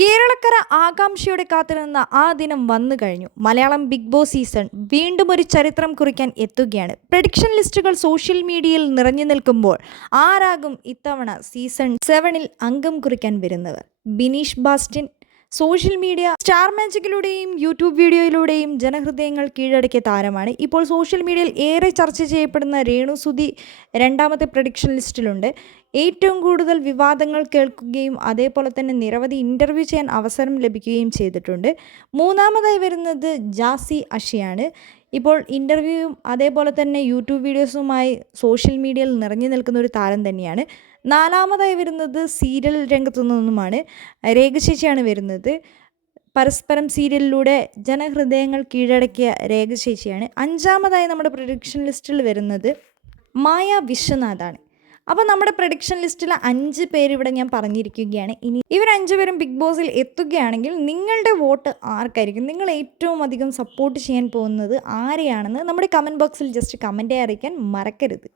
കേരളക്കര ആകാംക്ഷയോടെ കാത്തിരുന്ന ആ ദിനം വന്നു കഴിഞ്ഞു. മലയാളം ബിഗ് ബോസ് സീസൺ വീണ്ടും ഒരു ചരിത്രം കുറിക്കാൻ എത്തുകയാണ്. പ്രഡിക്ഷൻ ലിസ്റ്റുകൾ സോഷ്യൽ മീഡിയയിൽ നിറഞ്ഞു നിൽക്കുമ്പോൾ ആരാകും ഇത്തവണ സീസൺ സെവനിൽ അംഗം കുറിക്കാൻ വരുന്നവർ Bineesh Bastin social media star മാജിക്കിലൂടെയും YouTube വീഡിയോയിലൂടെയും ജനഹൃദയങ്ങൾ കീഴടക്കിയ താരമാണ്. ഇപ്പോൾ സോഷ്യൽ മീഡിയയിൽ ഏറെ ചർച്ച ചെയ്യപ്പെടുന്ന രേണു സുധി രണ്ടാമത്തെ പ്രഡിക്ഷൻ ലിസ്റ്റിലുണ്ട് ഏറ്റവും കൂടുതൽ വിവാദങ്ങൾ കേൾക്കുകയും അതേപോലെ തന്നെ നിരവധി ഇന്റർവ്യൂ ചെയ്യാൻ അവസരം ലഭിക്കുകയും ചെയ്തിട്ടുണ്ട്. മൂന്നാമതായി വരുന്നത് ജാസി അഷിയാണ്. ഇപ്പോൾ ഇന്റർവ്യൂവും അതേപോലെ തന്നെ യൂട്യൂബ് വീഡിയോസുമായി സോഷ്യൽ മീഡിയയിൽ നിറഞ്ഞു നിൽക്കുന്ന ഒരു താരം തന്നെയാണ്. നാലാമതായി വരുന്നത് സീരിയൽ രംഗത്തു നിന്നുമാണ് രേഖശേഷിയാണ് വരുന്നത്. പരസ്പരം സീരിയലിലൂടെ ജനഹൃദയങ്ങൾ കീഴടക്കിയ രേഖശേഷിയാണ്. അഞ്ചാമതായി നമ്മുടെ പ്രൊഡിക്ഷൻ ലിസ്റ്റിൽ വരുന്നത് മായ വിശ്വനാഥാണ്. അപ്പോൾ നമ്മുടെ പ്രൊഡിക്ഷൻ ലിസ്റ്റിൽ അഞ്ച് പേര് ഇവിടെ ഞാൻ പറഞ്ഞിരിക്കുകയാണ്. ഇനി ഇവർ അഞ്ചുപേരും ബിഗ് ബോസിൽ എത്തുകയാണെങ്കിൽ നിങ്ങളുടെ വോട്ട് ആർക്കായിരിക്കും? നിങ്ങൾ ഏറ്റവും അധികം സപ്പോർട്ട് ചെയ്യാൻ പോകുന്നത് ആരെയാണെന്ന് നമ്മുടെ കമന്റ് ബോക്സിൽ ജസ്റ്റ് കമന്റായി അറിയിക്കാൻ മറക്കരുത്.